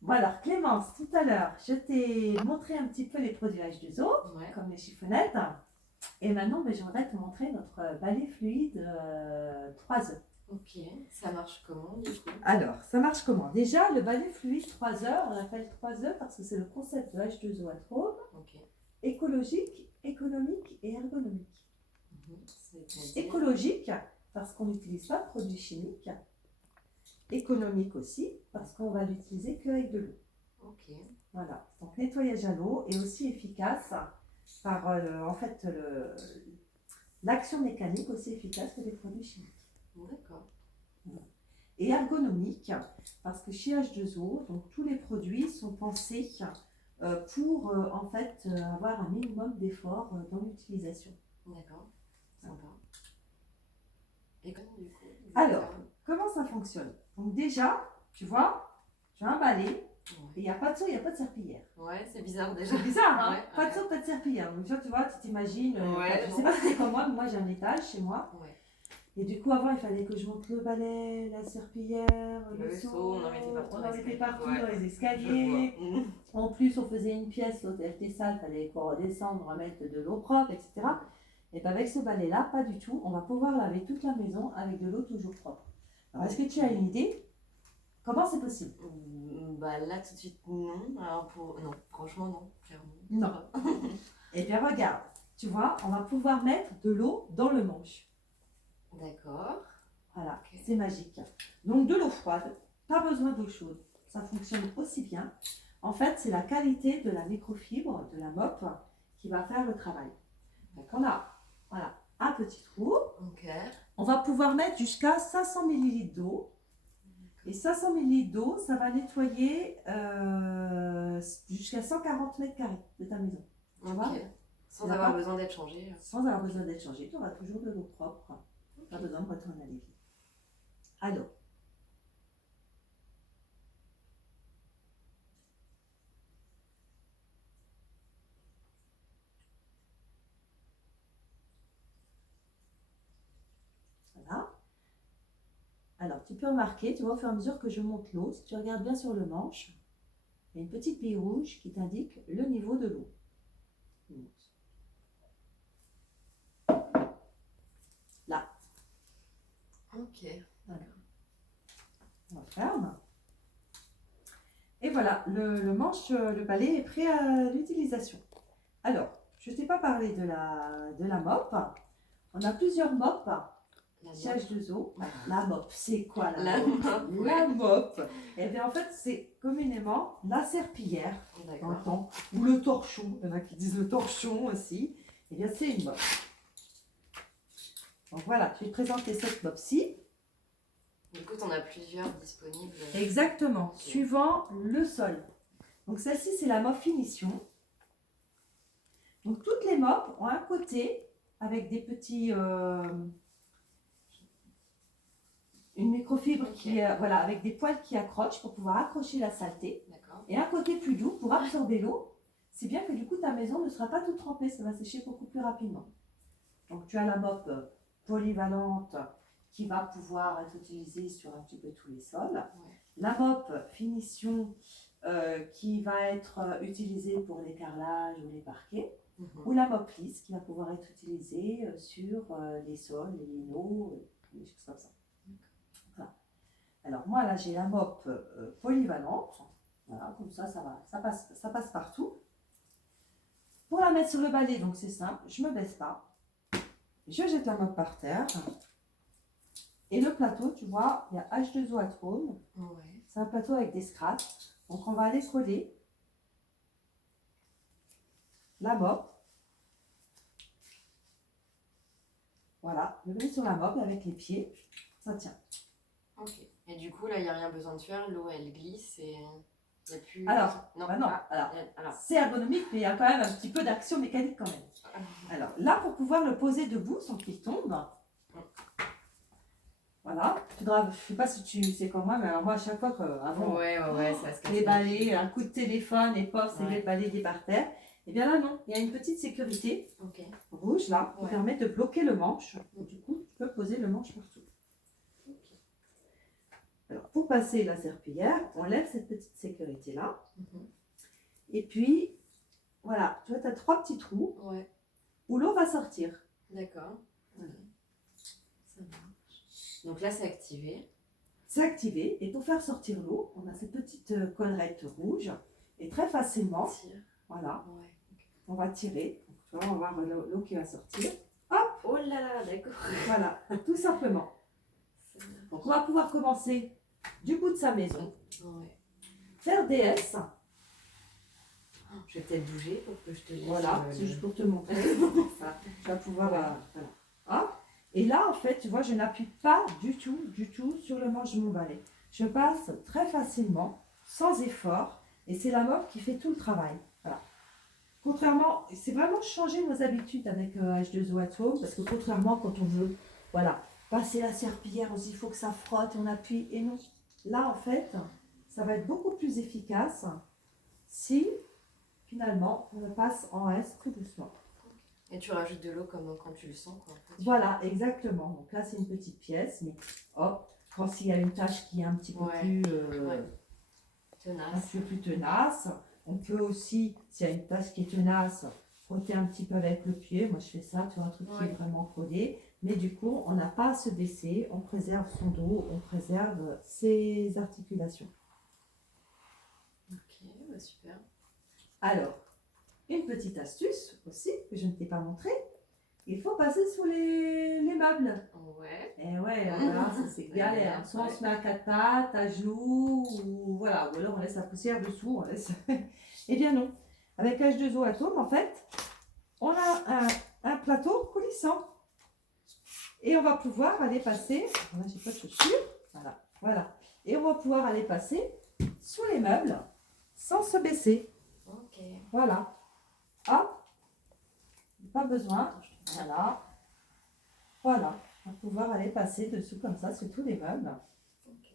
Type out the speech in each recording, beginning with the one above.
Bon alors Clémence, tout à l'heure, je t'ai montré un petit peu les produits H2O, Ouais. comme les chiffonnettes. Et maintenant, ben, j'aimerais te montrer notre balai fluide 3 heures. Ok, ça marche comment du coup? Alors, ça marche comment? Déjà, le balai fluide 3 heures, on l'appelle 3 heures parce que c'est le concept de H2O at home, Ok. écologique, économique et ergonomique. C'est-à-dire? Écologique parce qu'on n'utilise pas de produits chimiques. Économique aussi parce qu'on va l'utiliser qu'avec de l'eau. Ok. Voilà, donc nettoyage à l'eau est aussi efficace par en fait l'action mécanique aussi efficace que les produits chimiques. D'accord. Et ergonomique parce que chez H2O, donc tous les produits sont pensés pour en fait avoir un minimum d'effort dans l'utilisation. D'accord. Sympa. Et comment du coup? Alors, comment ça fonctionne? Donc déjà, tu vois, j'ai un balai et Ouais. il n'y a pas de seau, il n'y a pas de serpillière. Ouais, c'est bizarre déjà. C'est bizarre, hein? Ouais, Pas de ouais. seau, pas de serpillière. Donc tu vois, tu t'imagines, Ouais, je non. sais pas si c'est comme moi, mais moi j'ai un étage chez moi. Ouais. Et du coup, avant, il fallait que je monte le balai, la serpillière, le Le seau. seau, on en mettait partout On dans en les mettait escaliers. partout Ouais. dans les Je escaliers. vois. En plus, on faisait une pièce, l'autre elle était sale, il fallait qu'on redescende, remettre de l'eau propre, etc. Et bien avec ce balai-là, pas du tout. On va pouvoir laver toute la maison avec de l'eau toujours propre. Alors, est-ce que tu as une idée? Comment c'est possible? Bah là tout de suite non. Alors pour non, franchement non, clairement. Non. Eh bien regarde, tu vois, on va pouvoir mettre de l'eau dans le manche. D'accord. Voilà, Ok. c'est magique. Donc de l'eau froide, pas besoin d'eau chaude. Ça fonctionne aussi bien. En fait, c'est la qualité de la microfibre, de la mop, qui va faire le travail. Donc on a voilà, un petit trou. Ok. On va pouvoir mettre jusqu'à 500 ml d'eau. Et 500 ml d'eau, ça va nettoyer jusqu'à 140 mètres carrés de ta maison. Tu vois? Ok. Sans avoir besoin d'être changé. Sans avoir besoin d'être changé, tu auras toujours de l'eau propre. Pas besoin de retourner à l'évier. Alors, voilà. Alors, tu peux remarquer, tu vois, au fur et à mesure que je monte l'eau, si tu regardes bien sur le manche, il y a une petite bille rouge qui t'indique le niveau de l'eau. Là. Ok. Voilà. On ferme. Et voilà, le manche, le balai est prêt à l'utilisation. Alors, je ne t'ai pas parlé de la mop. On a plusieurs mops. Chez H2O, la mop, c'est quoi la mop? La mop, eh bien en fait c'est communément la serpillière, ou le torchon, il y en a qui disent le torchon aussi, eh bien c'est une mop. Donc voilà, je vais te présenter cette mop-ci. Du coup, t'en as plusieurs disponibles. Exactement, Okay. Suivant le sol. Donc celle-ci c'est la mop finition. Donc toutes les mops ont un côté avec des petits... une microfibre qui voilà, avec des poils qui accrochent pour pouvoir accrocher la saleté. Et un côté plus doux pour absorber l'eau. C'est bien que du coup ta maison ne sera pas toute trempée, ça va sécher beaucoup plus rapidement. Donc tu as la mop polyvalente qui va pouvoir être utilisée sur un petit peu tous les sols. Ouais. La mop finition qui va être utilisée pour les carrelages ou les parquets. Ou la mop lisse qui va pouvoir être utilisée sur les sols, les linos, des choses comme ça. Voilà. Alors moi là j'ai la mop polyvalente. Voilà, comme ça, ça passe partout. Pour la mettre sur le balai, donc c'est simple, je ne me baisse pas. Je jette la mop par terre. Et le plateau, tu vois, il y a H2O at home. Ouais. C'est un plateau avec des scratchs. Donc on va aller coller la mop. Voilà, le mettre sur la mop avec les pieds. Ça tient. Ok. Et du coup, là, il n'y a rien besoin de faire. L'eau, elle glisse et il n'y a plus... Alors, non. bah non. Alors. C'est ergonomique, mais il y a quand même un petit peu d'action mécanique quand même. Alors là, pour pouvoir le poser debout sans qu'il tombe, voilà, je ne sais pas si tu sais comme moi, mais alors moi à chaque fois qu'avant ça se casse les balais, un coup de téléphone et pof, c'est le balai qui est par terre, et bien là non, il y a une petite sécurité rouge là qui permet de bloquer le manche, et du coup tu peux poser le manche partout. Alors, pour passer la serpillière, on lève cette petite sécurité-là. Mhm. Et puis, voilà, tu vois, tu as 3 petits trous Ouais, où l'eau va sortir. d'accord. Voilà. Ça marche. Donc là, c'est activé. C'est activé. Et pour faire sortir l'eau, on a cette petite collerette rouge. Et très facilement, Tire. voilà, Ouais. on va tirer. Donc, tu vois, on va voir l'eau qui va sortir. Oh là là, d'accord. Voilà, tout simplement. Ça marche. Donc, on va pouvoir commencer du bout de sa maison, Ouais. faire des S. Je vais peut-être bouger pour que je te dise. Voilà, c'est juste pour te montrer. Ça, tu vas pouvoir. Ouais. Voilà. Hop. Et là, en fait, tu vois, je n'appuie pas du tout sur le manche de mon balai. Je passe très facilement, sans effort, et c'est la mop qui fait tout le travail. Voilà. Contrairement, c'est vraiment changer nos habitudes avec H2O at Home, parce que contrairement, quand on veut, voilà, passer la serpillière, il faut que ça frotte, on appuie, et non. Là, en fait, ça va être beaucoup plus efficace si, finalement, on le passe en S tout doucement. Et tu rajoutes de l'eau comme quand tu le sens, quoi. En fait. Voilà, exactement. Donc là, c'est une petite pièce, mais hop, quand il y a une tâche qui est un petit peu Ouais. plus, Ouais. un Tenace. petit peu plus tenace, on peut aussi, s'il y a une tâche qui est tenace, frotter un petit peu avec le pied. Moi, je fais ça, tu vois, un truc qui est Ouais. vraiment collé. Mais du coup, on n'a pas à se baisser, on préserve son dos, on préserve ses articulations. Ok, bah super. Alors, une petite astuce aussi, que je ne t'ai pas montrée. Il faut passer sous les meubles. Ouais. Et ouais, voilà, ça c'est galère. Soit on se met à 4 pattes, à genoux, ou voilà, ou alors on laisse la poussière dessous, on laisse. Eh bien non. Avec H2O Atome, en fait, on a un plateau coulissant. Et on va pouvoir aller passer, voilà, j'ai pas de chaussures, voilà, voilà. Et on va pouvoir aller passer sous les meubles sans se baisser. Ok. Voilà. Hop. Pas besoin. Voilà. Voilà. On va pouvoir aller passer dessous comme ça sur tous les meubles. Ok.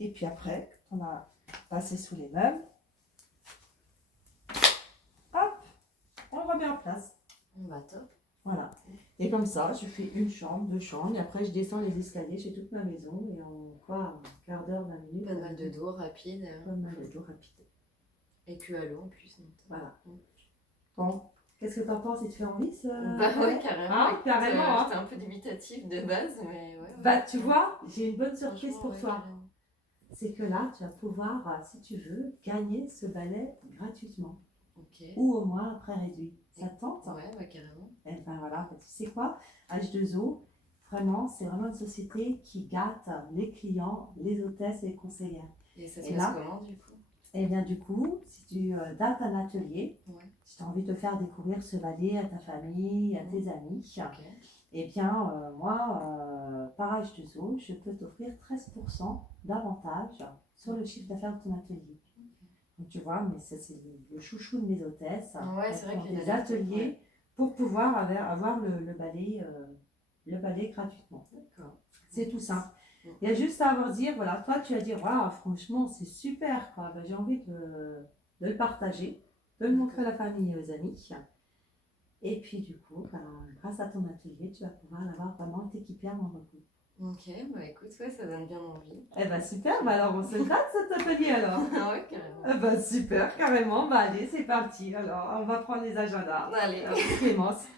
Et puis après, on a passé sous les meubles. Hop, on le remet en place. Bah top. Voilà. Et comme ça, je fais une chambre, 2 chambres. Et après, je descends les escaliers chez toute ma maison. Et en quoi, un quart d'heure, 20 minutes. Pas mal de dos rapide. Pas mal de dos rapide. Et que à l'eau en plus. Donc. Voilà. Bon, qu'est-ce que t'en penses? Il te fait envie ce... Bah ouais, carrément. Ah, Écoute, carrément, hein. j'étais un peu dubitatif de base, mais ouais. Bah, tu vois, j'ai une bonne surprise Franchement, pour ouais, toi. carrément. C'est que là, tu vas pouvoir, si tu veux, gagner ce balai gratuitement. Ok. Ou au moins à prix réduit. Ça te tente? Ouais, bah carrément. Et ben voilà, tu sais quoi? H2O, vraiment, c'est vraiment une société qui gâte les clients, les hôtesses et les conseillères. Et ça se Et passe là, comment du coup? Et bien du coup, si tu dates un atelier, Ouais. si tu as envie de faire découvrir ce balai à ta famille, à tes amis, Ok. eh bien moi, par H2O, je peux t'offrir 13% d'avantage sur le chiffre d'affaires de ton atelier. Donc tu vois, mais ça c'est le chouchou de mes hôtesses. Ouais, Elles c'est vrai font qu'il y a des des ateliers ouais. pour pouvoir avoir le balai gratuitement. D'accord. C'est tout simple. Mm. Il y a juste à avoir dire, voilà, toi tu vas dire, waouh, franchement, c'est super, quoi. Ben, j'ai envie de le partager, de le montrer à la famille et aux amis. Et puis du coup, ben, grâce à ton atelier, tu vas pouvoir l'avoir vraiment t'équiper à mon recours. Ok, bah écoute, ouais, ça donne bien envie. Eh ben super, ben, alors on se date cet atelier alors. Ah ouais, carrément. Eh ben super, carrément, ben allez, c'est parti. Alors, on va prendre les agendas. Allez. Clémence,